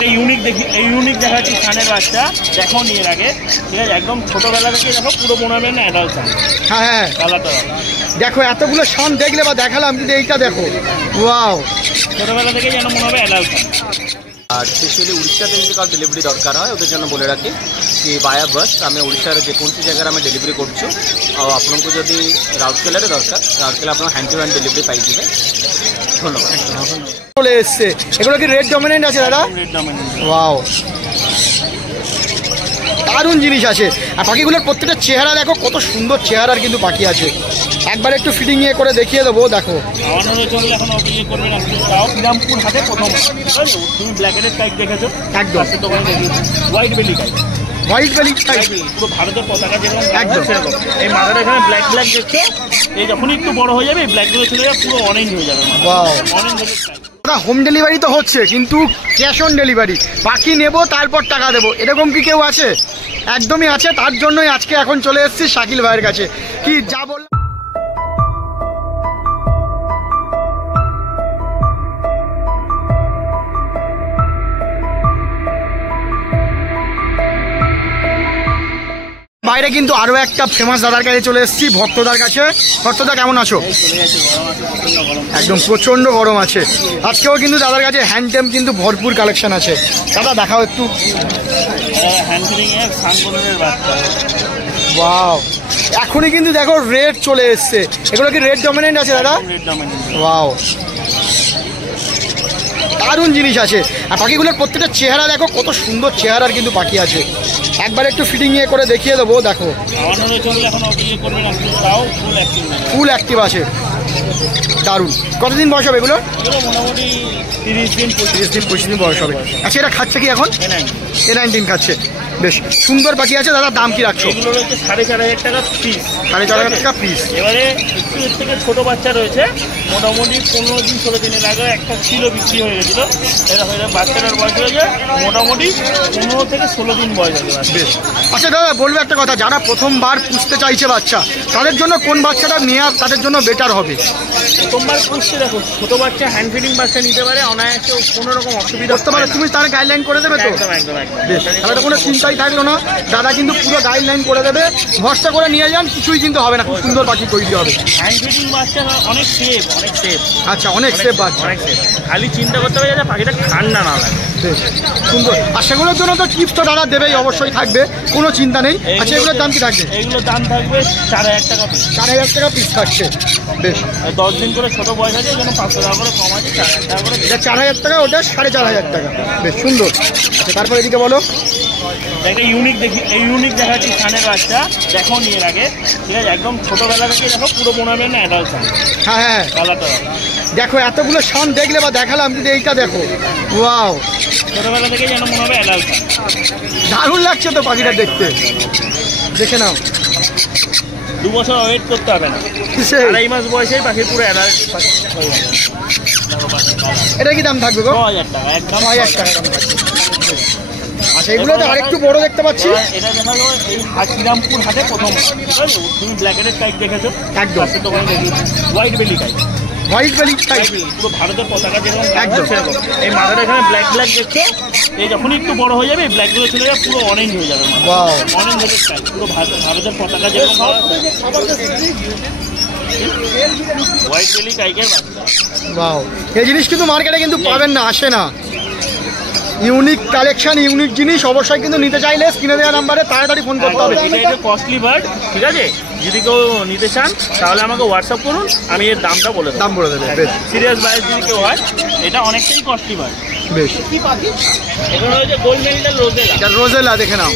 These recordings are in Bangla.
একটা ইউনিক দেখি, এই ইউনিক দেখাচ্ছি সানের বাচ্চা। দেখো নিয়ে আগে, ঠিক আছে, একদম ছোটোবেলা থেকে দেখো, পুরো মনে হবে না অ্যাডাল্ট সান। হ্যাঁ হ্যাঁ কালারটা দেখো, এতগুলো সান দেখলে বা দেখালাম, কিন্তু এইটা দেখো, ওয়াও, ছোটোবেলা থেকে যেন মনে হবে অ্যাডাল্ট সান। আর স্পেশালি উড়িষ্যাতে যদি কারো ডেলিভারি দরকার হয়, ওদের জন্য বলে রাখি কি বায়া বস আমি ওড়িশার যেকୌଣସି জায়গায় আমি ডেলিভারি করছু। ଆଉ ଆପଣଙ୍କୁ ଯଦି ରାଉରକେଲାରେ ଦରକାର, ରାଉରକେଲା ଆପଣ হ্যান্ড টু হ্যান্ড ডেলিভারি পাইଯିବେ। ধন্যবাদ। চলে এসছে। এগুলো কি রেড ডমিনেন্ট আছে দাদা? Red dominant. ওয়াও, দারুণ জিনিস আছে। আর পাখিগুলোর প্রত্যেকটা চেহারা দেখো, কত সুন্দর চেহারার কিন্তু পাখি আছে। একবার একটু ফিটিং ইয়ে করে দেখিয়ে দেবো, দেখো। আমাদের জন্য এখন ইয়ে করবে না, তাও শ্রীরামপুর হাটে প্রথম। তুমি ব্ল্যাক এর টাইপ দেখেছো? একদম। হোয়াইট বেলি টাইপ, হোয়াইট বেলি টাইপ, পুরো ভারতের পতাকা যেরকম একদম সেরকম। এই মাথাটা এখানে ব্ল্যাক ব্ল্যাক দেখছো, এই যখনই একটু বড় হয়ে যাবে এই ব্ল্যাকগুলো চলে যাবে, পুরো অরেঞ্জ হয়ে যাবে। ওয়াও, অরেঞ্জ হয়ে যাবে। দাদা হোম ডেলিভারি তো হচ্ছে, কিন্তু ক্যাশ অন ডেলিভারি, পাখি নেব তারপর টাকা দেবো, এরকম কি কেউ আছে? একদমই আছে। তার জন্যই আজকে এখন চলে এসেছি শাকিল ভাইয়ের কাছে। কি যা বললাম, বাইরে কিন্তু আরো একটা ফেমাস দাদার কাছে চলে এসেছি, ভক্তদার কাছে। ভক্তদা কেমন আছো? একদম প্রচন্ড গরম আছে আজকেও, কিন্তু দাদার কাছে হ্যান্ড টেম কিন্তু ভরপুর কালেকশন আছে। দাদা দেখাও একটু। ওয়াও, এখনই কিন্তু দেখো রেড চলে এসছে। এগুলো কি রেড ডমিনেন্ট আছে দাদা? ওয়াও, দারুণ জিনিস আছে। আর পাখিগুলোর প্রত্যেকটা চেহারা দেখো, কত সুন্দর চেহারার কিন্তু পাখি আছে। একবার একটু ফিটিং ইয়ে করে দেখিয়ে দেবো, দেখো। ফুল অ্যাক্টিভ আছে, দারুণ। কতদিন বয়স হবে এগুলো? মোটামুটি 30-35 দিন বয়স হবে। আচ্ছা, এটা খাচ্ছে কি এখন? A19 খাচ্ছে, বেশ সুন্দর পাখি আছে। দাদা দাম কি রাখছো? এগুলো রয়েছে 4,500 টাকা পিস। 4,500 টাকা পিস। এবারে একটু এর থেকে ছোটো বাচ্চা রয়েছে, মোটামুটি 15-16 দিনের আগে একটা ছিল, বিক্রি হয়ে গেছিলো। এটা হয়ে যাবে, বাচ্চাটার বয়স হয়েছে মোটামুটি 15 থেকে 16 দিন বয়স হবে। বেশ। আচ্ছা দাদা বলবো একটা কথা, যারা প্রথমবার পুষতে চাইছে বাচ্চা, তাদের জন্য কোন বাচ্চাটা নেওয়া তাদের জন্য বেটার হবে? প্রথমবার পুষতে দেখো, ছোটো বাচ্চা হ্যান্ড ফিডিং বাচ্চা নিতে পারে অনায়াসে, কোনো রকম অসুবিধা করতে পারে। তুমি তার গাইডলাইন করে দেবে তো? একদম একদম একদম। বেশ, তাহলে তো কোনো চিন্তাই থাকলো না। দাদা কিন্তু পুরো গাইডলাইন করে দেবে, ভরসা করে নিয়ে যান, কিছুই কিন্তু হবে না। খুব সুন্দর পাখি তৈরি হবে। হ্যান্ড ফিডিং বাচ্চা অনেক সেফ, অনেক সেফ। আচ্ছা, অনেক সেফ বাচ্চা, অনেক সেফ। খালি চিন্তা করতে হবে যাতে পাখিটা ঠান্ডা না লাগে। বেশ সুন্দর। আর সেগুলোর জন্য তো টিপস তো দাদা দেবেই, অবশ্যই থাকবে, কোনো চিন্তা নেই। আচ্ছা, এগুলোর দাম কি থাকবে? এইগুলোর দাম থাকবে 4,000 টাকা পিস। 4,000 টাকা পিস থাকছে। বেশ, 10 দিন করে ছোটো বয়স আছে, যেন 500 টাকা করে কম আছে, 4,000 টাকা করে। এটা 4,000 টাকা, ওটা 4,500 টাকা। বেশ সুন্দর। আচ্ছা, তারপরে এদিকে বলো। একটা ইউনিক দেখি, এই ইউনিক দেখাচ্ছি সানের বাচ্চা। দেখো নিয়ে আগে, ঠিক আছে, একদম ছোটোবেলা থেকে দেখো, পুরো মনে হবে না অ্যাডাল্ট সান। হ্যাঁ হ্যাঁ কালারটা দেখো, এতগুলো সান দেখলে বা দেখালাম, কিন্তু এইটা দেখো, ওয়াও, ছোটোবেলা থেকে যেন মনে হবে অ্যাডাল্ট সান। দারুণ লাগছে তো পাখিটা দেখতে। দেখে নাও, 2 বছর ওয়েট করতে হবে না, সেই 2.5 মাস বয়সেই পাখি পুরো অ্যাডাল্ট হয়ে যাবে। এটা কি দাম থাকবে গো? 9,000 টাকা একদম। 9,000 টাকা দাম থাকবে। আচ্ছা, এগুলো তো আরেকটু বড় দেখতে পাচ্ছি। এটা দেখা গেল এই শ্রীরামপুর হাটে প্রথম। তুমি ব্ল্যাক এর টাইপ দেখেছো? একদম। হোয়াইট বেলি টাইপ, হোয়াইট বেলি টাইপ, পুরো ভারতের পতাকা যেরকম একদম সেরকম। এই মাথাটা এখানে ব্ল্যাক ব্ল্যাক দেখছো, এই যখনই একটু বড় হয়ে যাবে এই ব্ল্যাকগুলো চলে যাবে, পুরো অরেঞ্জ হয়ে যাবে। ওয়াও, অরেঞ্জ হয়ে টাইপ, পুরো ভারতের পতাকা যেরকম। হোয়াইট বেলি টাইপের বাচ্চা। ওয়াও, এই জিনিস কিন্তু মার্কেটে কিন্তু পাবেন না, আসে না। ইউনিক কালেকশন, ইউনিক জিনিস। অবশ্যই কিন্তু নিতে চাইলে স্ক্রিনে দেওয়া নাম্বারে তাড়াতাড়ি ফোন করতে হবে। এটা কস্টলি বার্ড, ঠিক আছে, যদি কেউ নিতে চান তাহলে আমাকে হোয়াটসঅ্যাপ করুন, আমি এর দামটা বলে দেবো। দাম বলে দেবে। বেশ, সিরিয়াস বায়ার যদি কেউ হয়, এটা অনেকটাই কস্টলি বার্ড। বেশ। এগুলো হচ্ছে গোল্ড মেডেল রোজেলা। এটা রোজেলা, দেখে নাও।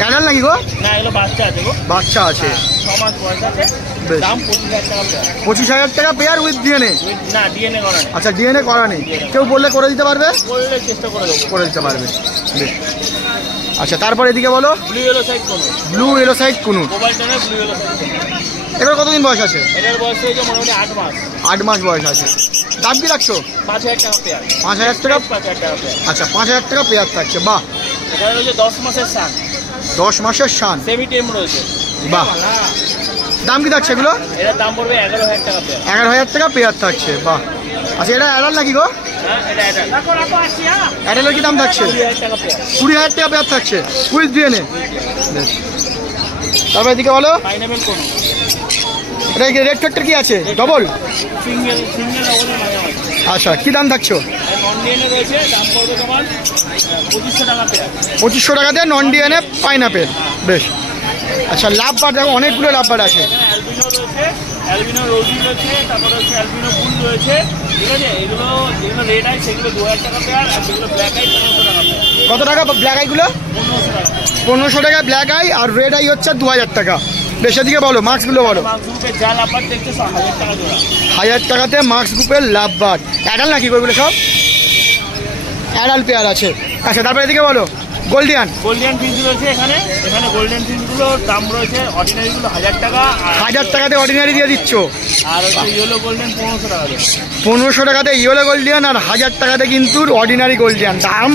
ক্যানাল নাকি গো? না, এগুলো বাচ্চা আছে গো, বাচ্চা আছে, 6 মাস বয়স আছে। বেশ। দাম 25,000 টাকা পেয়ার। 25,000 টাকা পেয়ার উইথ ডিএনএ? না, ডিএনএ করা নেই। আচ্ছা, ডিএনএ করা নেই। কেউ বললে করে দিতে পারবে? করলে চেষ্টা করে দেবো, করে দিতে পারবে। বেশ। আচ্ছা, তারপর এদিকে বলো। ব্লু এলো সাইড কোনো, ব্লু এলো সাইড কোনো, মোবাইল টেনের ব্লু এলো সাইড। এবার কতদিন বয়স আছে? এটার বয়স হয়েছে মোটামুটি 8 মাস। 8 মাস বয়স আছে। দাম কি রাখছো? 5,000 টাকা পেয়ার। 5,000 টাকা? 5,000 টাকা পেয়ার। আচ্ছা, 5,000 টাকা পেয়ার থাকছে। বাহ। এটা হচ্ছে 10 মাসের সান, 10 মাসের শান। সেমি টেম রয়েছে। বাহ। দাম কি থাকছে এগুলো? এটার দাম পড়বে 11,000 টাকা পেয়ার। 11,000 টাকা পেয়ার থাকছে। বাহ। আচ্ছা, এটা অ্যাডাল্ট নাকি গো? অ্যাডালের কি দাম থাকছে? 20,000 টাকা পেয়ার থাকছে উইথ ডিএনএ। তারপর এদিকে বলো, পাইনাপেল কোন এটা রেড ফ্যাক্টর কি আছে? ডবল সিঙ্গেল ডবলের মাঝামাঝি। আচ্ছা, কি দাম থাকছো? নন ডিএনএ রয়েছে, দাম পড়বে তোমার 2500 টাকা পেয়ার। 2500 টাকা দিয়ে নন ডিএনএ পাইনাপেল। বেশ। আচ্ছা, লাভবার দেখো অনেকগুলো লাভবার আছে। অ্যালবিনো রয়েছে, অ্যালবিনো রোজি রয়েছে, তারপরে হচ্ছে অ্যালবিনো বুল রয়েছে, ঠিক আছে। এগুলো যেগুলো রেড আই সেগুলো 2000 টাকা পেয়ার, আর যেগুলো ব্ল্যাক আই 1500 টাকা পেয়ার। কত টাকা ব্ল্যাক আইগুলো? 1500 টাকা। 1500 টাকা ব্ল্যাক আই, আর রেড আই হচ্ছে 2000 টাকা। বেশ, এদিকে বলো মার্কসগুলো বলো। মার্কস গ্রুপের যা লাভবার দেখতে 1000 টাকা জোড়া। 1000 টাকাতে মার্কস গ্রুপের লাভবার। অ্যাডাল নাকি ওইগুলো সব? অ্যাডাল পেয়ার আছে। আচ্ছা, তারপরে এদিকে বলো গোল্ডিয়ান। গোল্ডেন ফিস রয়েছে এখানে গোল্ডেন ফিসগুলোর দাম রয়েছে অর্ডিনারিগুলো 1000 টাকা, 1000 টাকাতে অর্ডিনারি দিয়ে দিচ্ছ। আর হচ্ছে ইয়েলো গোল্ডেন 1500 টাকা দিয়ে। 1500 টাকাতে ইয়েলো গোল্ডিয়ান, আর 1000 টাকাতে কিন্তু অর্ডিনারি গোল্ডিয়ান। দাম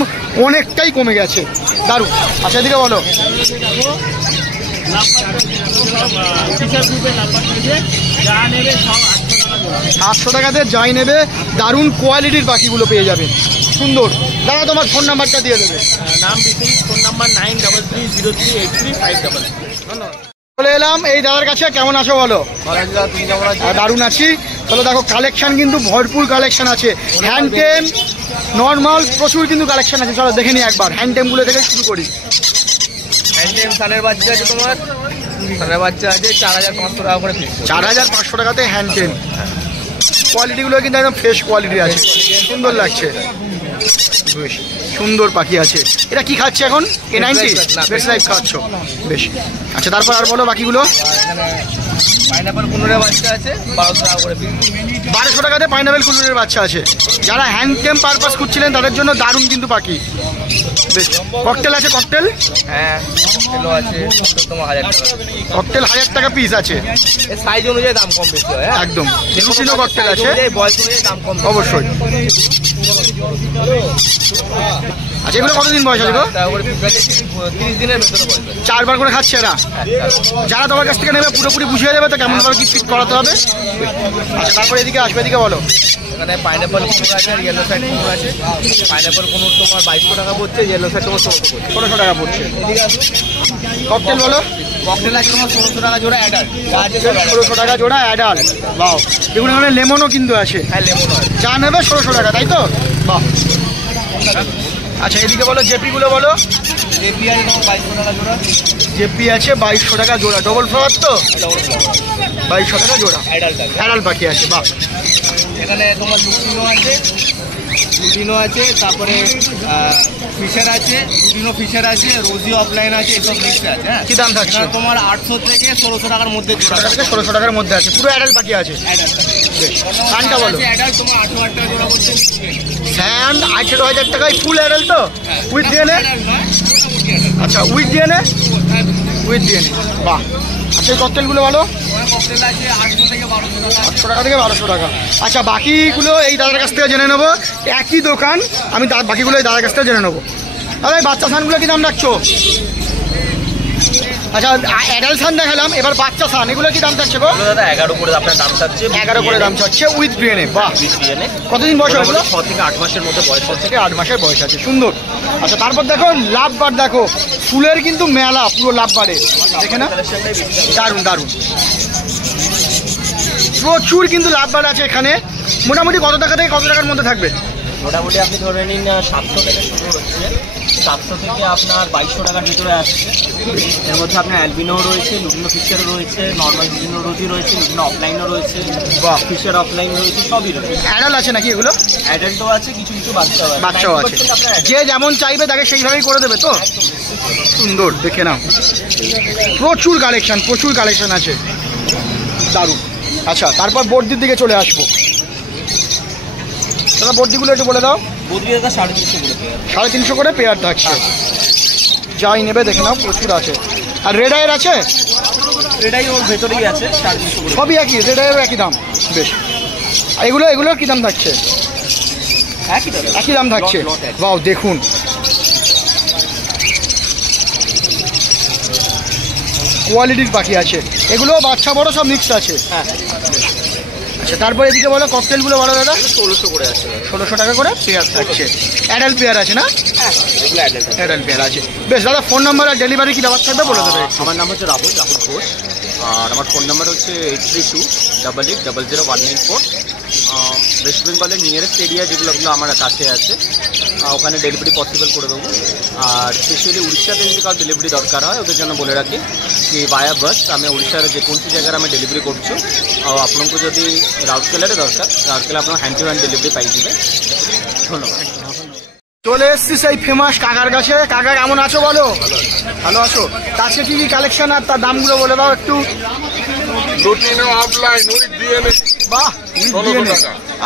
অনেকটাই কমে গেছে, দারুণ। আচ্ছা, এদিকে বলো ফিশার গ্রুপের নাম্বার রয়েছে, যা নেবে সব 800 টাকা জোড়া। 800 টাকাতে যাই নেবে, দারুণ কোয়ালিটির পাখিগুলো পেয়ে যাবে, সুন্দর। দাদা তোমার ফোন নাম্বারটা দিয়ে দেবে। নাম বিশ্বজিৎ, ফোন নাম্বার 9330383500। ধন্যবাদ। চলে এলাম এই দাদার কাছে। কেমন আছো বলো? দারুণ আছি। চলো দেখো, কালেকশন কিন্তু ভরপুর কালেকশন আছে। হ্যান্ডটেম নর্মাল প্রচুর কিন্তু কালেকশন আছে। চলো দেখে নিই একবার হ্যান্ডটেমগুলো থেকে শুরু করি। হ্যান্ডটেম সানের বাচ্চা আছে, তোমার সানের বাচ্চা আছে 4500 টাকা করে পিস। 4500 টাকাতে হ্যান্ডটেম। কোয়ালিটিগুলো কিন্তু একদম ফ্রেশ কোয়ালিটি আছে, সুন্দর লাগছে। বেশ সুন্দর পাখি আছে। এটা কি খাচ্ছে এখন? A90 বেস্ট লাইফ খাচ্ছ। বেশ। আচ্ছা, তারপর আর বলো বাকিগুলো। পাইনাপেল কুনুরের বাচ্চা আছে 1200 টাকা করে পিস। 1200 টাকাতে পাইনাপেল কুলুরের বাচ্চা আছে। যারা হ্যান্ডটেম পারপাস খুঁজছিলেন তাদের জন্য দারুণ কিন্তু পাখি। বেশ। ককটেল আছে? ককটেল হ্যাঁ, এগুলো আছে তোমার 1000 টাকা। ককটেল 1000 টাকা পিস আছে। এর সাইজ অনুযায়ী দাম কম বেশি হয়। একদম। লুটিনো ককটেল আছে, বয়স অনুযায়ী দাম কম অবশ্যই। আচ্ছা, এগুলো কতদিন বয়স আছে গো? 30 দিনের ভেতরে বয়স। 4 বার করে খাচ্ছে এরা। যারা তোমার কাছ থেকে নেবে পুরোপুরি বুঝিয়ে দেবে তো কেমন ভাবে কি ফিট করাতে হবে। আচ্ছা, তারপরে এদিকে আসবে, এদিকে বলো। এখানে পাইনাপেল কুনুর আছে, আর ইয়েলো সাইড কুনুর আছে। পাইনাপেল কুনুর তোমার 2200 টাকা পড়ছে, ইয়েলো সাইড তোমার 1600 পড়ছে। 1600 টাকা পড়ছে। এদিকে আসো, ককটেল বলো। ককটেল আছে তোমার 1600 টাকা জোড়া অ্যাডাল্ট। 1600 টাকা জোড়া অ্যাডাল। বাহ, এগুলো এখানে লেমনও কিন্তু আছে। হ্যাঁ, লেমন হয়। যা নেবে 1600 টাকা, তাই তো? বাহ। আচ্ছা, এদিকে বলো জেপিগুলো বলো। জেপি আছে তোমার 2200 টাকা জোড়া। জেপি আছে 2200 টাকা জোড়া। ডবল ফ্লাওয়ার তো? 2200 টাকা জোড়া। অ্যাডাল্ট আছে। অ্যাডাল পাখি আছে। বাহ। এখানে তোমার লুটিনো আছে, তারপরে ফিশার আছে, লুটিনো ফিশার আছে, রোজি অফলাইন আছে, এসব মিক্স আছে। হ্যাঁ, কি দাম থাকছে? এখানে তোমার 800 থেকে 1600 টাকার মধ্যে জোড়া। 800 থেকে 1600 টাকার মধ্যে আছে। পুরো অ্যাডাল পাখি আছে। কানটা বলো। অ্যাডাল্ট তোমার 8000 টাকা জোড়া পড়ছে। স্যান্ড 18,000 টাকায় ফুল অ্যাডাল তো? With DNA? আচ্ছা, উইথ ডিএনএ? With DNA. বাহ। আচ্ছা, এই ককটেলগুলো বলো। ককটেল আছে 800 থেকে 1200 টাকা। 800 টাকা থেকে 1200 টাকা। আচ্ছা, বাকিগুলো এই দাদার কাছ থেকে জেনে নেবো। একই দোকান, আমি বাকিগুলো এই দাদার কাছ থেকে জেনে নেবো। দাদা, এই বাচ্চা সানগুলো কি দাম রাখছো? আচ্ছা, অ্যাডাল্ট সান দেখালাম, এবার বাচ্চা সান, এগুলো কি দাম থাকছে গো? দাদা 11 করে আপনার দাম চাচ্ছে। 11 করে দাম চাচ্ছে উইথ ডিএনএ। বাহ। ডিএনএ কতদিন বয়স হবে? 6 থেকে 8 মাসের মধ্যে বয়স। 6 থেকে 8 মাসের বয়স আছে, সুন্দর। আচ্ছা, তারপর দেখো লাভবার, দেখো ফুলের কিন্তু মেলা পুরো লাভবারে। দেখে না, দারুণ দারুণ। প্রচুর কিন্তু লাভবার আছে এখানে। মোটামুটি কত টাকা থেকে কত টাকার মধ্যে থাকবে? মোটামুটি আপনি ধরে নিন 700 থেকে শুরু হচ্ছে। 700 থেকে আপনার 2200 টাকার ভিতরে আসছে। এর মধ্যে আপনার অ্যালবিনো রয়েছে, লুটিনো ফিশারও রয়েছে, নর্মাল লুটিনো রোজি রয়েছে, লুটিনো অফলাইনও রয়েছে, ফিশার অফলাইন রয়েছে, সবই রয়েছে। অ্যাডাল আছে নাকি এগুলো? অ্যাডাল্টও আছে, কিছু কিছু বাচ্চাও আছে। বাচ্চাও আছে। যে যেমন চাইবে তাকে সেইভাবেই করে দেবে তো? সুন্দর, দেখে নাও। প্রচুর কালেকশন আছে, দারুণ। আচ্ছা, তারপর বর্দির দিকে চলে আসবো। দাদা, বর্দিগুলো একটু বলে দাও। বদ্রি দাদা 350 করে পেয়ার। 350 করে পেয়ার থাকছে। যাই নেবে দেখে নাও, প্রচুর আছে। আর রেড আইয়ের আছে? এটাই ওর ভেতরেই আছে, 350 করে। সবই একই, রেড আইয়েরও একই দাম। বেশ। আর এগুলোর কি দাম থাকছে? একই দাম থাকছে। বাহ, দেখুন। কোয়ালিটির পাখি আছে। এগুলো বাচ্চা বড় সব মিক্স আছে। হ্যাঁ। আচ্ছা, তারপর এদিকে বলো ককটেলগুলো বলো দাদা। 1600 করে আছে, 1600 টাকা করে পেয়ার থাকছে। অ্যাডাল্ট পেয়ার আছে না? অ্যাডাল্ট পেয়ার আছে। বেশ দাদা, ফোন নাম্বার আর ডেলিভারি কি ব্যাপার থাকবে বলে দেবে। আমার নাম হচ্ছে রাহুল ঘোষ, আর আমার ফোন নাম্বার হচ্ছে 8328800194। ওয়েস্ট বেঙ্গলের নিয়ারেস্ট এরিয়া যেগুলো আমার কাছে আছে ওখানে ডেলিভারি পসিবল করে দেবো। আর স্পেশালি উড়িষ্যাতে যদি কারো ডেলিভারি দরকার হয় ওদের জন্য বলে রাখি কি ভায়া বাস আমি উড়িষ্যার যেকোনো জায়গায় আমি ডেলিভারি করছি। আপনাকে যদি রাউরকেলারে দরকার, রাউরকেলা আপনার হ্যান্ড টু হ্যান্ড ডেলিভারি পাই যাবে। ধন্যবাদ। চলে এসছি সেই ফেমাস কাকার কাছে। কাকা কেমন আছো বলো? ভালো আছো? আজকে কি কি কালেকশন আর তার দামগুলো বলে দাও একটু। বাহ,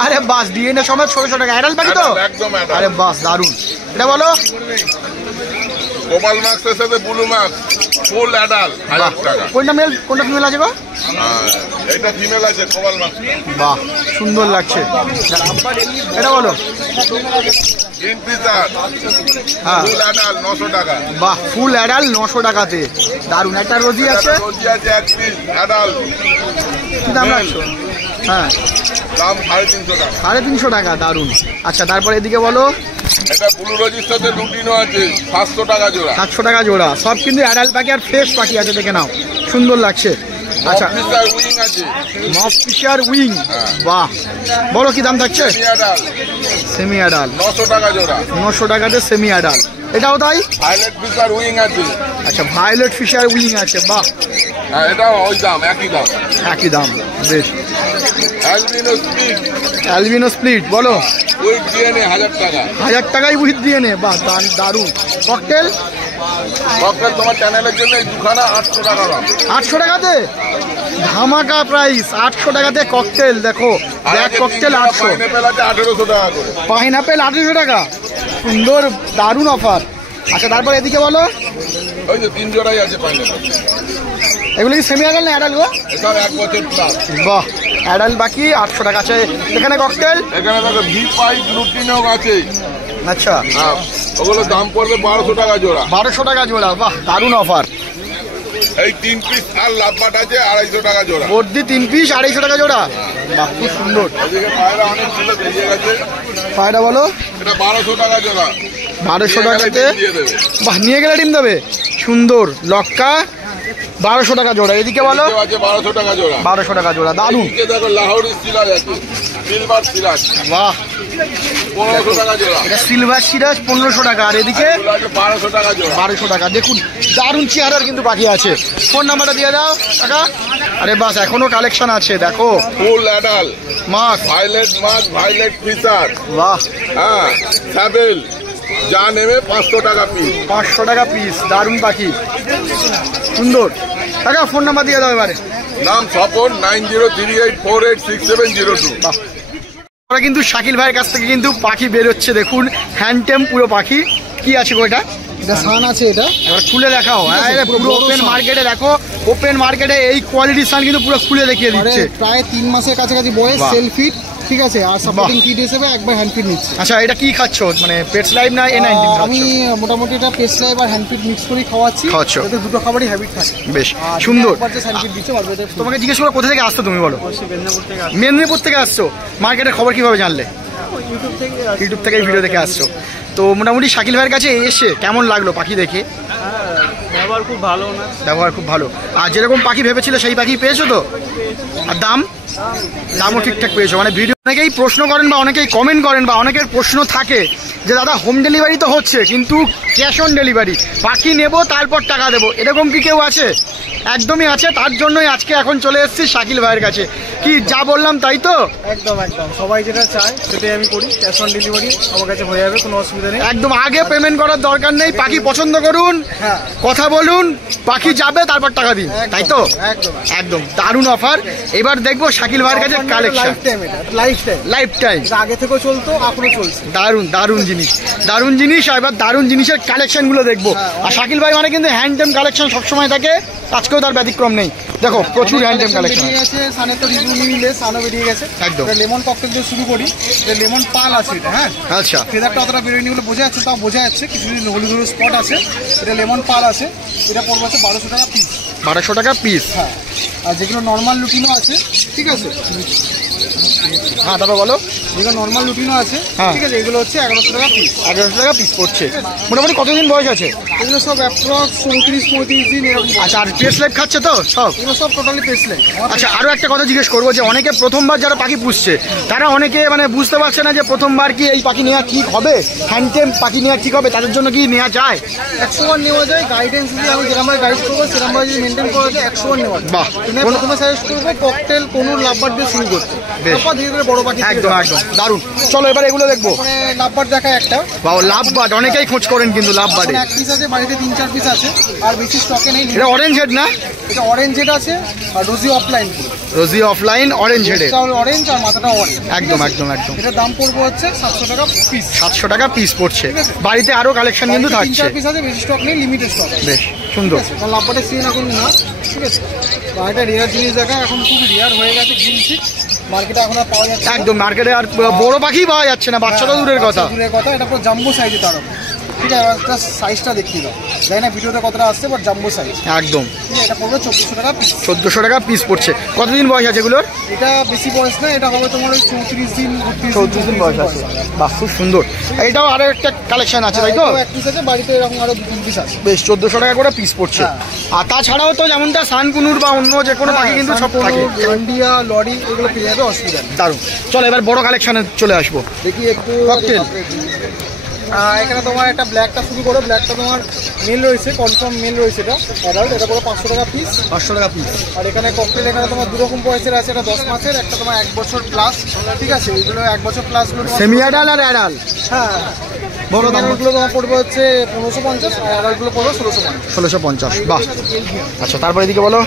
আরে বাস ডিএনএ সময় 600 টাকা। অ্যাডাল্ট পাখি তো? আরে বাস দারুন। এটা বলো। কোপাল মাছের সাথে ব্লু মাছ ফুল অ্যাডাল 1000 টাকা। কোনটা মেল কোনটা ফিমেল আছে গো? এটা ফিমেল আছে কোপাল মাছ। বাহ, সুন্দর লাগছে। এটা বলো। গ্রিন ফিশার হ্যাঁ, ফুল অ্যাডাল 900 টাকা। বাহ, ফুল অ্যাডাল 900 টাকাতে দারুন। একটা রোজি আছে, রোজি আছে এক পিস অ্যাডাল। কি দাম রাখছো? হ্যাঁ, দাম 350 টাকা। 350 টাকা, দারুন। আচ্ছা, তারপরে এদিকে বলো। এটা ব্লু রোজির সাথে লুটিনো আছে 700 টাকা জোড়া। 700 টাকা জোড়া। সব কিন্তু অ্যাডাল্ট পাখি আর ফ্রেশ পাখি আছে, দেখে নাও, সুন্দর লাগছে। আচ্ছা, অফিসার উইং আছে মফ ফিশার উইং। বাহ, বলো কি দাম থাকছে? অ্যাডাল সেমি অ্যাডাল 900 টাকা জোড়া। 900 টাকাতে সেমি অ্যাডাল। এটাও তাই? ভায়োলেট ফিশার উইং আছে। আচ্ছা, ভায়োলেট ফিশার উইং আছে। বাহ, হ্যাঁ, এটাও ওই দাম, একই দাম। একই দাম। বেশ। অ্যালবিনো স্পিড অ্যালবিনো স্প্লিট বলো। উইথ ডিএনএ 1000 টাকা। 1000 টাকায় উইথ দিয়ে নে। বাহ, দারুন। ককটেল ককটেল তোমার চ্যানেলের জন্য এই দুখানা 800 টাকা দাম। 800 টাকাতে ধামাকা প্রাইস। 800 টাকাতে ককটেল। দেখো, ব্ল্যাক ককটেল 800। পাইনাপেল আছে 1800 টাকা করে। পাইনাপেল 1800 টাকা। সুন্দর, দারুণ অফার। আচ্ছা, তারপর এদিকে বলো। ওই যে 3 জোড়াই আছে পাইনাপেল। এগুলো কি সেমি অ্যাডাল না অ্যাডাল গো? এসব 1 বছর প্লাস। বাহ, অ্যাডাল বাকি 800 টাকা আছে। এখানে ককটেল এখানে দেখো ভি5 লুটিনো আছে। আচ্ছা, হ্যাঁ, ওগুলো দাম পড়বে 1200 টাকা জোড়া। 1200 টাকা জোড়া। বাহ, দারুণ অফার। এই 3 পিস আর লাভবাট আছে 250 টাকা জোড়া। বর্দি 3 পিস 250 টাকা জোড়া। বাহ, খুব সুন্দর। এদিকে পায়রা অনেক ছিল বেরিয়ে গেছে। পায়রা বলো। এটা 1200 টাকা জোড়া। 1200 টাকাতে। দিয়ে দেবে। বাহ, নিয়ে গেলে ডিম দেবে। সুন্দর লক্কা 1200 টাকা জোড়া। এদিকে বলো। এদিকেও আছে 1200 টাকা জোড়া। 1200 টাকা জোড়া, দারুণ। এদিকে দেখো লাহোরি সিরাজ আছে, সিলভার সিরাজ বাহ, 1500 টাকা জোড়া। এটা সিলভার সিরাজ 1500 টাকা। আর এদিকে এগুলো আছে 1200 টাকা জোড়া। 1200 টাকা। দেখুন, দারুণ চেহারার কিন্তু পাখি আছে। ফোন নাম্বারটা দিয়ে দাও টাকা। আরে বাস, এখনো কালেকশন আছে। দেখো, ফুল অ্যাডাল মাছ। ভায়োলেট মাছ, ভায়োলেট ফিশার, বাহ, হ্যাঁ, স্যাবেল যা নেবে 500 টাকা পিস। 500 টাকা পিস। দারুণ পাখি, সুন্দর। টাকা ফোন নাম্বার দিয়ে দাও এবারে। নাম স্বপন 9038486702। বাহ, আমরা কিন্তু শাকিল ভাইয়ের কাছ থেকে কিন্তু পাখি বেরোচ্ছে। দেখুন, হ্যান্ডটেম পুরো পাখি। কি আছে গো এটা? এটা সান আছে। এটা এবার খুলে দেখাও। হ্যাঁ, এটা পুরো বড় ওপেন সান। মার্কেটে দেখো, ওপেন মার্কেটে এই কোয়ালিটির সান কিন্তু পুরো খুলে দেখিয়ে দিচ্ছে। প্রায় 3 মাসের কাছাকাছি বয়স, বাহ। সেলফিট, ঠিক আছে। আর সাপোর্টিং কিট হিসেবে একবার হ্যান্ড ফিট নিচ্ছে। আচ্ছা, এটা কি খাচ্ছ? মানে পেটস লাইভ না A19? আমি মোটামুটি এটা পেস্ট লাইভ আর হ্যান্ড ফিট মিক্স করে খাওয়াচ্ছি। খাওয়াচ্ছ। এতে দুটো খাবারই হ্যাবিট থাকে। বেশ আর সুন্দর। একবার যে হ্যান্ড ফিট দিচ্ছে বারবার এটা তোমাকে জিজ্ঞেস করো কোথা থেকে আসছো তুমি, বলো। মেদিনীপুর থেকে আসছো। মার্কেটের খবর কিভাবে জানলে? ইউটিউব থেকে ভিডিও দেখে আসছো। তো মোটামুটি শাকিল ভাইয়ের কাছে এসে কেমন লাগলো পাখি দেখে? ব্যবহার খুব ভালো না, ব্যবহার খুব ভালো। আর যেরকম পাখি ভেবেছিল সেই পাখি পেয়েছো তো? আর দামও ঠিকঠাক পেয়েছো? মানে ভিডিও অনেকেই প্রশ্ন করেন বা অনেকেই কমেন্ট করেন বা অনেকের প্রশ্ন থাকে যে দাদা হোম ডেলিভারি তো হচ্ছে কিন্তু ক্যাশ অন ডেলিভারি, পাখি নেব তারপর টাকা দেবো, এরকম কি কেউ আছে? একদমই আছে। তার জন্যই আজকে এখন চলে এসেছি শাকিল ভাইয়ের কাছে। কি যা বললাম তাই তো? একদম একদম সবাই যেটা চায় সেটাই আমি করি। ক্যাশ অন ডেলিভারি আমার কাছে হয়ে যাবে, কোনো অসুবিধা নেই। একদম আগে পেমেন্ট করার দরকার নেই। পাখি পছন্দ করুন, হ্যাঁ, কথা বলুন, পাখি যাবে তারপর টাকা দিন, তাই তো? একদম একদম দারুণ অফার। এবার দেখবো শাকিল ভাইয়ের কাছে কালেকশন। লাইফ টাইম, এটা লাইফ টাইম, লাইফ টাইম। আগে থেকেও চলতো, এখনো চলছে। দারুণ দারুণ জিনিস, দারুণ জিনিস। আর এবার দারুণ জিনিসের কালেকশন গুলো দেখবো। আর শাকিল ভাই মানে কিন্তু হ্যান্ডটেম কালেকশন সবসময় থাকে, আজকেও তার ব্যতিক্রম নেই। দেখো, প্রচুর হ্যান্ডটেম কালেকশন বেরিয়ে গেছে। সানে তো রিভিউ নিলে সানও বেরিয়ে গেছে। একদম। লেমন ককটেল দিয়ে শুরু করি। এটা লেমন পাল আছে এটা, হ্যাঁ। আচ্ছা, ফেদারটা অতটা বেরোয়নি বলে বোঝা যাচ্ছে, তাও বোঝা যাচ্ছে কিছু কিছু হলুদ হলুদ স্পট আছে। এটা লেমন পাল আছে। এটা পড়বে 1200 টাকা পিস। 1200 টাকা পিস। হ্যাঁ, আর যেগুলো নর্মাল লুটিনো আছে, ঠিক আছে, হ্যাঁ তারপর বলো। যেগুলো নর্মাল লুটিনো আছে, হ্যাঁ। ঠিক আছে, এগুলো হচ্ছে 1100 টাকা পিস। 1100 টাকা পিস পড়ছে। মোটামুটি কতদিন বয়স আছে? এগুলো সব অ্যাপ্রক্স 34-35 দিন এরকম। আচ্ছা, আর পেস লাইফ খাচ্ছে তো সব? এগুলো সব টোটালি পেসলেন। আচ্ছা, আরও একটা কথা জিজ্ঞেস করবো যে অনেকে প্রথমবার যারা পাখি পুষছে তারা অনেকে মানে বুঝতে পারছে না যে প্রথমবার কি এই পাখি নেওয়া ঠিক হবে, হ্যান্ডটেম পাখি নেওয়া ঠিক হবে, তাদের জন্য কি নেওয়া যায়? 100 বার নেওয়া যায়। গাইডেন্স যদি আমি যেরকম গাইড করবো সেরকম যদি মেনটেন করা যায় 100 বার নেওয়া যায়। বাহ। প্রথমে সাজেস্ট করবো ককটেল কোনো লাভবার দিয়ে শুরু করতে, তারপর ধীরে ধীরে বড় পাখি। একদম একদম দারুণ। চলো এবার এগুলো দেখবো। মানে লাভবার দেখায় একটা। বাহ, লাভ বার্ড অনেকেই খোঁজ করেন কিন্তু লাভ বার্ডে। এক পিস আছে, বাড়িতে 3-4 পিস আছে, আর বেশি স্টকে নেই। এটা অরেঞ্জ হেড না? এটা অরেঞ্জ হেড আছে, আর রোজি অফলাইন। রোজি অফলাইন অরেঞ্জ হেডের। অরেঞ্জ আর মাথাটা অরেঞ্জ। একদম একদম একদম। এটার দাম পড়বে হচ্ছে 700 টাকা পিস। 700 টাকা পিস পড়ছে। বাড়িতে আরো কালেকশন কিন্তু থাকছে। 3-4 পিস আছে, বেশি স্টক নেই, লিমিটেড স্টক। বেশ সুন্দর। কারণ লাভবাটের সিজন এখন না, ঠিক আছে। আর এটা রেয়ার জিনিস দেখা, এখন খুব রেয়ার হয়ে গেছে গ্রিন চিক। মার্কেটে এখন আর পাওয়া যাচ্ছে না। একদম মার্কেটে আর বড় পাখি পাওয়া যাচ্ছে না, বাচ্চাটা দূরের কথা। দূরের কথা, এটা পুরো জাম্বো সাইজে তার। ঠিক আছে, একটা সাইজটা দেখিয়ে দাও। জানি না ভিডিওতে কতটা আসছে, বাট জাম্বো সাইজ। একদম। ঠিক আছে, এটা পড়বে 1400 টাকা পিস। 1400 টাকা পিস পড়ছে। কতদিন বয়স আছে এগুলোর? এটা বেশি বয়স না, এটা হবে তোমার ওই 34 দিন 34 দিন বয়স আছে। বাহ, খুব সুন্দর। এটাও আরো একটা কালেকশন আছে তাই তো? এক পিস আছে, বাড়িতে এরকম আরো 2 পিস আছে। বেশ, 1400 টাকা করে পিস পড়ছে। হ্যাঁ। আর তাছাড়াও তো যেমনটা সানকুনুর বা অন্য যে কোনো পাখি কিন্তু সব থাকে। ইন্ডিয়া লরি এগুলো পেয়ে যাবে, অসুবিধা নেই। দারুণ। চলো এবার বড় কালেকশনে চলে আসবো। দেখি একটু ককটেল। এখানে তোমার একটা ব্ল্যাকটা শুরু করো। ব্ল্যাকটা তোমার মেল রয়েছে, কনফার্ম মেল রয়েছে। এটা অ্যাডাল্ট, এটা পুরো 500 টাকা পিস। 500 টাকা পিস। আর এখানে ককটেল, এখানে তোমার 2 রকম বয়সের আছে। এটা 10 মাসের, একটা তোমার 1 বছর প্লাস। ঠিক আছে, এইগুলো 1 বছর প্লাস গুলো সেমি অ্যাডাল আর অ্যাডাল। হ্যাঁ, বড় দামগুলো তোমার পড়বে হচ্ছে 1550, আর অ্যাডাল্টগুলো পড়বে 1650। 1650। বাহ। আচ্ছা, তারপর এদিকে বলো।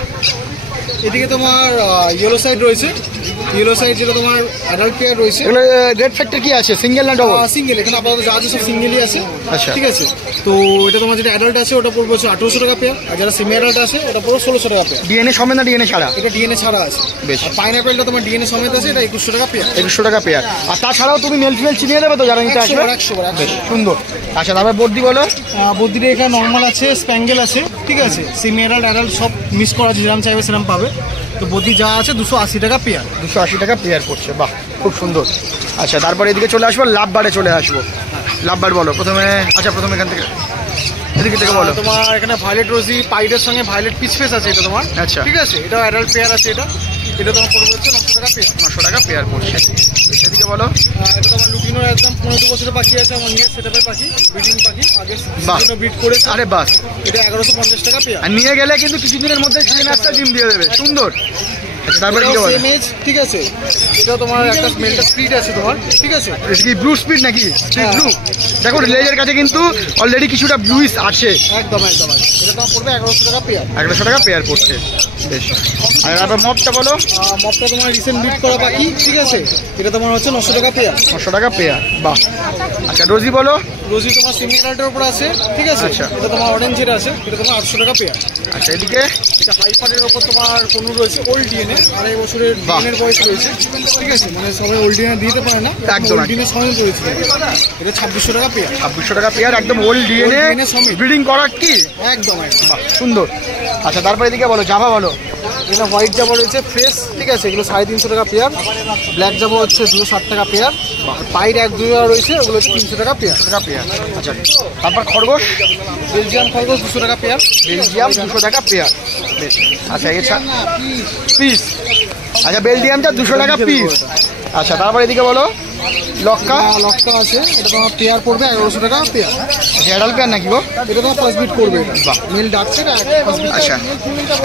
এদিকে তোমার ইয়েলো সাইড রয়েছে। ইয়েলো সাইড যেটা তোমার অ্যাডাল্ট পেয়ার রয়েছে। এগুলো রেড ফ্যাক্টর কি আছে, সিঙ্গেল না ডবল? সিঙ্গেল, এখানে আপাতত যা আছে সব সিঙ্গেলই আছে। আচ্ছা। ঠিক আছে, তো এটা তোমার যেটা অ্যাডাল্ট আছে ওটা পড়বে হচ্ছে 1800 টাকা পেয়ার, আর যারা সেমি অ্যাডাল্ট আছে ওটা পড়বে 1600 টাকা পেয়ার। ডিএনএ সমেত না ডিএনএ ছাড়া? এটা ডিএনএ ছাড়া আছে। বেশ। আর পাইনাপেলটা তোমার ডিএনএ সমেত আছে, এটা 2100 টাকা পেয়ার। 2100 টাকা পেয়ার। আর তাছাড়াও তুমি মেল ফিমেল চিনিয়ে দেবে তো যারা নিতে আসবে? 100 বেশ সুন্দর। আচ্ছা, তারপর বর্দি বলো। বদ্রিটা এখানে নর্মাল আছে, স্প্যাঙ্গেল আছে। ঠিক আছে, সেমি অ্যাডাল্ট অ্যাডাল্ট সব মিক্স করা আছে, যেরকম চাইবে সেরকম পাবে। তো বদ্রি যা আছে 280 টাকা পেয়ার। 280 টাকা পেয়ার পড়ছে। বাহ, খুব সুন্দর। আচ্ছা, তারপরে এদিকে চলে আসবো, লাভ বারে চলে আসবো। লাভ বার বলো প্রথমে। আচ্ছা, প্রথমে এখান থেকে এদিকে থেকে বলো। তোমার এখানে ভায়োলেট রোজি পাইডের সঙ্গে ভায়োলেট পিস ফেস আছে, এটা তোমার। আচ্ছা। ঠিক আছে, এটা অ্যাডাল্ট পেয়ার আছে। এটা তোমার পড়বে হচ্ছে 900 টাকা পেয়ার। 900 টাকা পেয়ার পড়ছে। এদিকে বলো। এটা তোমার লুটিনোর একদম 15 বছরের পাখি আছে, আমার নিজের সেটআপের পাখি, ব্রিডিং পাখি, আগে বাহ। ব্রিড করেছে। আরে বাস। এটা 1150 টাকা পেয়ার। আর নিয়ে গেলে কিন্তু কিছুদিনের মধ্যে একটা ডিম দিয়ে দেবে। সুন্দর। আচ্ছা, তারপরে কি বলো? সেম এজ, ঠিক আছে। এটা তোমার একটা মেলটা স্পিড আছে তোমার। ঠিক আছে, এটা কি ব্লু স্পিড নাকি? Speed blue. দেখো লেজের কাছে কিন্তু অলরেডি কিছুটা ব্লুইশ আছে। একদম একদম। এটা তোমার পড়বে 1100 টাকা পেয়ার। 1100 টাকা পেয়ার পড়ছে। বেশ। আর তারপর মপটা বলো। মপটা তোমার রিসেন্ট ব্রিড করা পাখি। ঠিক আছে, এটা তোমার হচ্ছে 900 টাকা পেয়ার। 900 টাকা পেয়ার। বাহ। আচ্ছা, রোজি বলো। রোজি তোমার সেমি অ্যাডাল্টের উপর আছে। ঠিক আছে, আচ্ছা। এটা তোমার অরেঞ্জের আছে, এটা তোমার 800 টাকা পেয়ার। আচ্ছা, এদিকে এটা হাইপারের ওপর তোমার কোনো রয়েছে ওল্ড ডিএনএ, 2.5 বছরের ডিএনএর বয়স রয়েছে। ঠিক আছে, মানে সবাই ওল্ড ডিএনএ দিতে পারে না, একদম। ওল্ড ডিএনএ সমেত রয়েছে। এটা 2600 টাকা পেয়ার। 2600 টাকা পেয়ার, একদম ওল্ড ডিএনএ DNA সমেত। ব্রিডিং করার কি? একদম একদম। বাহ, সুন্দর। আচ্ছা, তারপরে এদিকে বলো, জাভা বলো। এটা হোয়াইট জাবা রয়েছে ফ্রেশ। ঠিক আছে, এগুলো 350 টাকা পেয়ার। ব্ল্যাক জাবা হচ্ছে 260 টাকা পেয়ার। পাইড 1-2 রয়েছে, ওগুলো হচ্ছে 300 টাকা পেয়ার। 200 টাকা পেয়ার। আচ্ছা, তারপর খরগোশ। বেলজিয়াম খরগোশ 200 টাকা পেয়ার। বেলজিয়াম 200 টাকা পেয়ার। বেশ। আচ্ছা, এছাড়া পিস। আচ্ছা, বেলজিয়ামটা 200 টাকা পিস। আচ্ছা, তারপর এদিকে বলো। লক্কা। লক্কা আছে, এটা তোমার পেয়ার পড়বে 1100 টাকা পেয়ার। আচ্ছা, অ্যাডাল্ট পেয়ার নাকি গো? এটা তোমার ফার্স্ট বিট করবে। বাহ। মেল ডাকছে না, ফার্স্ট বিট। আচ্ছা,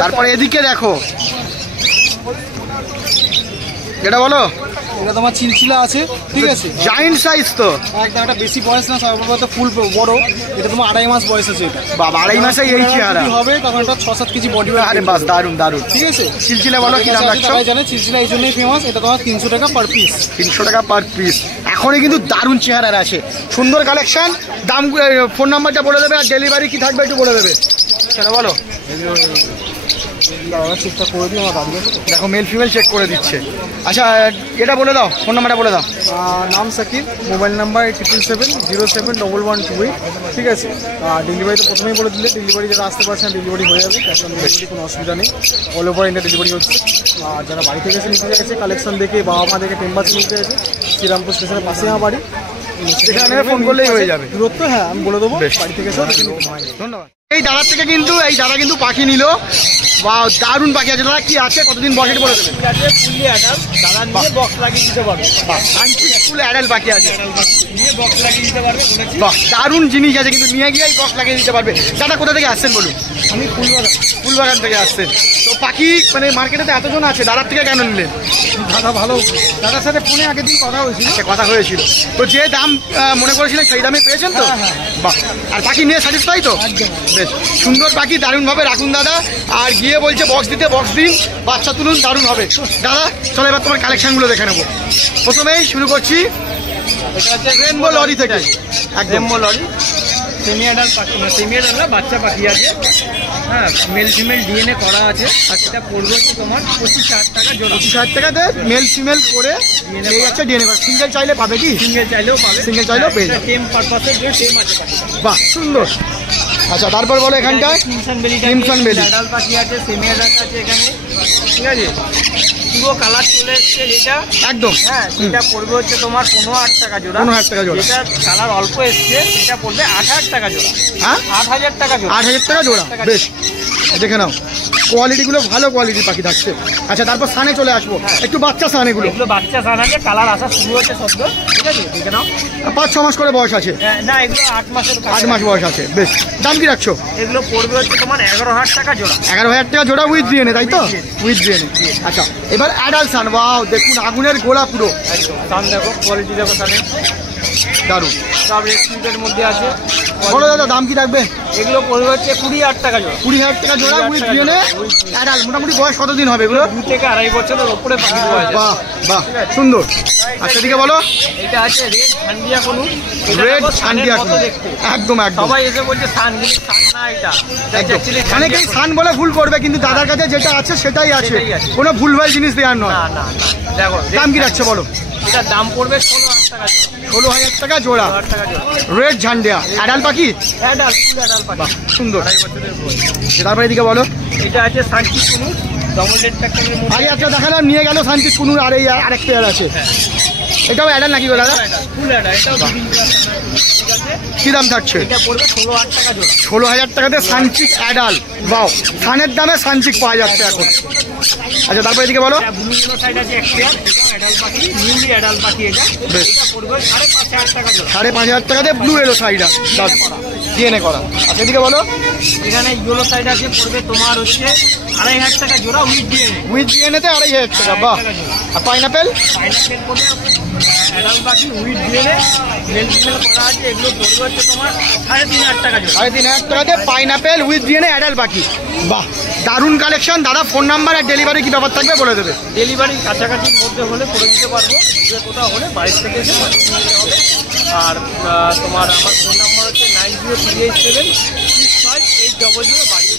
তারপরে এদিকে দেখো। এটা বলো। এটা তোমার চিলচিলা আছে। ঠিক আছে, জায়েন্ট সাইজ তো একদম। একটা বেশি বয়স না, সর্বপ্রথম ফুল বড়। এটা তোমার 2.5 মাস বয়স আছে। এটা বাবা, 2.5 মাসে এই চেহারা যদি হবে তখন এটা 6-7 কেজি বডি। আরে বাস, দারুন দারুন। ঠিক আছে, চিলচিলা বলো, কি দাম রাখছো? সবাই জানে চিলচিলা এই জন্যই ফেমাস। এটা তোমার 300 টাকা পার পিস। 300 টাকা পার পিস। এখনই কিন্তু দারুণ চেহারার আছে, সুন্দর কালেকশন। দাম, ফোন নাম্বারটা বলে দেবে, আর ডেলিভারি কি থাকবে একটু বলে দেবে। সেটা বলো। দাদা চেকটা করে দিই, আমার দাঁড়িয়ে দেখো মেল ফিমেল চেক করে দিচ্ছে। আচ্ছা এটা বলে দাও, ফোন নাম্বারটা বলে দাও। নাম সাকিব, মোবাইল নাম্বার 777071128। ঠিক আছে, ডেলিভারি তো প্রথমেই বলে দিলে, ডেলিভারি যারা আসতে পারছেন ডেলিভারি হয়ে যাবে, ক্যাশ অন ডেলিভারি কোনো অসুবিধা নেই, অল ওভার ইন্ডিয়া ডেলিভারি হচ্ছে। আর যারা বাড়ি থেকে এসে নিতে চাইছে, কালেকশন দেখে বাবা মা দেখে টেম্বাসে নিতে চাইছে, শ্রীরামপুর স্টেশনের পাশে আমার বাড়ি, সেখানে ফোন করলেই হয়ে যাবে। দূরত্ব হ্যাঁ আমি বলে দেবো, বেশ। বাড়ি থেকে এসেও ধন্যবাদ। এই দাদার থেকে কিন্তু এই দাদা কিন্তু পাখি নিল, বা দারুণ পাখি আছে। দাদা কি আছে, কতদিন বয়সের বলে দেবেন? ফুললি অ্যাডাল্ট, দাদা নিয়ে বক্স লাগিয়ে দিতে পারবে। ফুল অ্যাডাল্ট পাখি আছে, নিয়ে বক্স লাগিয়ে দিতে পারবে বলেছি। বাহ দারুণ জিনিস আছে, কিন্তু নিয়ে গিয়েই বক্স লাগিয়ে দিতে পারবে। দাদা কোথা থেকে আসছেন বলুন? আমি ফুলবাগান থেকে আসছেন। তো পাখি মানে মার্কেটে তো এতজন আছে, দাদার থেকে কেন নিলেন? দাদা ভালো, দাদার সাথে ফোনে আগের দিন কথা হয়েছিল। কথা হয়েছিল, তো যে দাম মনে করেছিলেন সেই দামে পেয়েছেন তো? বাহ, আর পাখি নিয়ে স্যাটিসফাই তো? বেশ সুন্দর পাখি, দারুণভাবে রাখুন দাদা। আর গিয়ে বলছে বক্স দিতে, বক্স দিন, বাচ্চা তুলুন, দারুণ হবে। দাদা চলো এবার তোমার কালেকশনগুলো দেখে নেবো। প্রথমেই শুরু করছি এটা হচ্ছে রেনবো লরি থেকে। একদম রেনবো লরি, সেমি অ্যাডাল্ট পাখি, সেমি অ্যাডাল্ট না, বাচ্চা পাখি আছে। হ্যাঁ, মেল ফিমেল ডিএনএ করা আছে। আর সেটা পড়বে হচ্ছে তোমার 25,000 টাকা জোড়া। 25,000 টাকাতে মেল ফিমেল করে এই একটা ডিএনএ করা। সিঙ্গেল চাইলে পাবে কি? সিঙ্গেল চাইলেও পাবে, সিঙ্গেল চাইলেও পেয়ে যাবে। টেম পারপাসের জন্য টেম আছে পাখি। বাহ সুন্দর। আচ্ছা তারপর বলো এখানটায় ক্রিমসন বেলি, ক্রিমসন বেলি অ্যাডাল্ট পাখি আছে, সেমি অ্যাডাল্ট আছে এখানে। ঠিক আছে, পুরো কালার চলে এসছে যেটা একদম। হ্যাঁ, সেটা পড়বে হচ্ছে তোমার 15,000 টাকা জোড়া। 15,000 টাকা জোড়া। যেটা কালার অল্প এসছে সেটা পড়বে 8,000 টাকা জোড়া। হ্যাঁ 8,000 টাকা জোড়া। 8,000 টাকা জোড়া। বেশ দেখে নাও, কোয়ালিটিগুলো ভালো কোয়ালিটির পাখি থাকছে। আচ্ছা তারপর সানে চলে আসবো, একটু বাচ্চা সান এগুলো। এগুলো বাচ্চা সান আছে, কালার আসা শুরু হচ্ছে সদ্য। ঠিক আছে, দেখে নাও। 5-6 মাস করে বয়স আছে। না, এগুলো 8 মাসের 8 মাস বয়স আছে। বেশ, দাম কি রাখছো? এগুলো পড়বে হচ্ছে তোমার 11,000 টাকা জোড়া। 11,000 টাকা জোড়া উইথ ডিএনএ, তাই তো? With DNA. আচ্ছা এবার অ্যাডাল্ট সান, ওয়াও দেখুন আগুনের গোলা পুরো। একদম সান দেখো, কোয়ালিটি দেখো সানে, দারুণ। সব রেড সুইটের মধ্যে আছে। বলো দাদা দাম কি থাকবে? এগুলো পড়বে হচ্ছে 20,000 টাকা জোড়া। 20,000 টাকা জোড়া উইথ ডিএনএ অ্যাডাল্ট। মোটামুটি বয়স কতদিন হবে এগুলো? 2 থেকে 2.5 বছরের ওপরে পাখি পাওয়া যায়। বাহ বাহ সুন্দর। আচ্ছা দিকে বলো। এটা আছে রেড ঝান্ডিয়া কোনু। রেড ঝান্ডিয়া কোনু, একদম একদম। সবাই এসে বলছে সান, কিন্তু সান না এটা। একদম। অ্যাকচুয়ালি অনেকেই সান বলে ভুল করবে, কিন্তু দাদার কাছে যেটা আছে সেটাই আছে, সেটাই আছে। কোনো ভুলভাল জিনিস দেওয়ার নয়। না না না, দেখো দাম কি রাখছে বলো? এটার দাম পড়বে 16,000 টাকা জোড়া। 16,000 টাকা জোড়া। 16,000 টাকা জোড়া। রেড ঝান্ডিয়া অ্যাডাল্ট পাখি, অ্যাডাল্ট, ফুল অ্যাডাল্ট পাখি। সুন্দর। 2.5 বছরের বয়স। তারপরে এদিকে বলো। এটা আছে সানকি কোনু, ডবল রেড প্যাকেটের মধ্যে। আগে একটা দেখালাম, নিয়ে গেল শান্তি কুনুর, আর এই আরেক পেয়ার আছে। এটাও অ্যাডাল্ট নাকি গো দাদা? ফুল অ্যাডাল্ট, এটাও 2 ক্লাস। ঠিক আছে, কি দাম থাকছে? এটা পড়বে 16,000 টাকা জোড়া। 16,000 টাকাতে সানচিক অ্যাডাল্ট। বাও, সানের দামে সানচিক পাওয়া যাচ্ছে এখন। আচ্ছা তারপরে এদিকে বলো। এটা ব্লু ইয়েলো সাইড আছে এক পেয়ার, এটা অ্যাডাল্ট পাখি, নিউলি অ্যাডাল্ট পাখি এটা। বেশ। এটা পড়বে 5,500 টাকা জোড়া। 5,500 টাকাতে ব্লু এলো সাইডা ডিএনএ করা। আচ্ছা এদিকে বলো। এখানে ইয়েলো সাইড আছে, পড়বে তোমার হচ্ছে 2,500 টাকা জোড়া উইথ ডিএনএ। উইথ ডিএনএতে 2,500 টাকা। বাহ। আর পাইনাপেল? পাইনাপেল পড়বে অ্যাডাল্ট পাখি উইথ ডিএনএ, মেল ফিমেল করা আছে। এগুলো পড়বে হচ্ছে তোমার 3,500 টাকা জোড়া। 3,500 টাকাতে পাইনাপেল উইথ ডিএনএ অ্যাডাল্ট পাখি। বাহ দারুণ কালেকশন। দাদা ফোন নাম্বার আর ডেলিভারি কি ব্যাপার থাকবে বলে দেবে? ডেলিভারি কাছাকাছির মধ্যে হলে করে দিতে পারবো, যে কোথাও হলে বাইরে থেকে এসে পাঠিয়ে নিয়ে যেতে হবে। আর তোমার আমার ফোন নাম্বার হচ্ছে 9038765800। বাড়ি